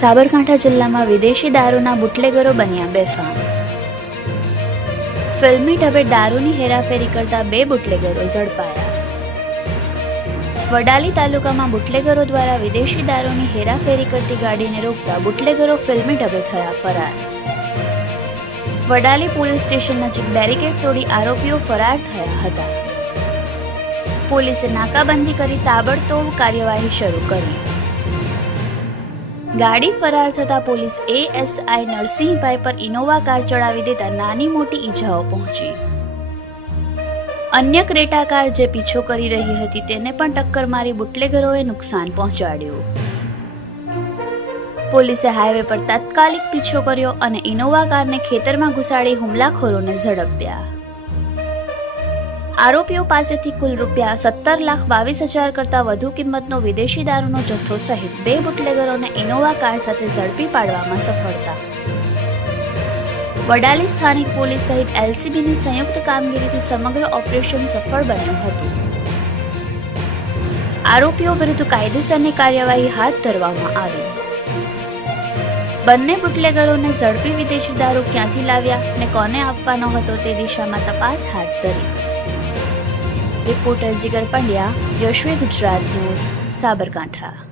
સાબરકાંઠા જિલ્લામાં વિદેશી દારૂના બુટલેગરો બન્યા બેફામ. ફિલ્મી ઢબે દારૂની હેરાફેરી કરતા બે બુટલેગરો ઝડપાયા. વડાલી તાલુકામાં બુટલેગરો દ્વારા વિદેશી દારૂની હેરાફેરી કરતી ગાડીને રોકતા બુટલેગરો ફિલ્મી ઢબે થયા ફરાર. વડાલી પોલીસ સ્ટેશન નજીક બેરિકેડ તોડી આરોપીઓ ફરાર થયા હતા. પોલીસે નાકાબંધી કરી તાબડતોડ કાર્યવાહી શરૂ કરી. ગાડી ફરાર થતા પોલીસ એએસઆઈ નરસિંહભાઈ પર ઇનોવા કાર ચડાવી દેતા નાની મોટી ઈજાઓ પહોંચી. અન્ય ક્રેટા કાર જે પીછો કરી રહી હતી તેને પણ ટક્કર મારી બુટલેગરોએ નુકસાન પહોંચાડ્યું. પોલીસે હાઈવે પર તાત્કાલિક પીછો કર્યો અને ઇનોવા કારને ખેતરમાં ઘુસાડી હુમલાખોરોને ઝડપ્યા. આરોપીઓ પાસેથી કુલ રૂપિયા સત્તર લાખ બાવીસ હજાર કરતાં વધુ કિંમતનો વિદેશી દારૂનો જથ્થો સહિત બે બુટલેગરોને ઇનોવા કાર સાથે ઝડપી પાડવામાં સફળતા. વડાલી સ્થાનિક પોલીસ સહિત એલસીબીની સંયુક્ત કામગીરીથી સમગ્ર ઓપરેશન સફળ બન્યું હતું. આરોપીઓ વિરુદ્ધ કાયદેસરની કાર્યવાહી હાથ ધરવામાં આવી. બંને બુટલેગરોને ઝડપી વિદેશી દારૂ ક્યાંથી લાવ્યા ને કોને આપવાનો હતો તે દિશામાં તપાસ હાથ ધરી. Reporter Jigar Pandya Yashvi Gujarat news Sabarkantha.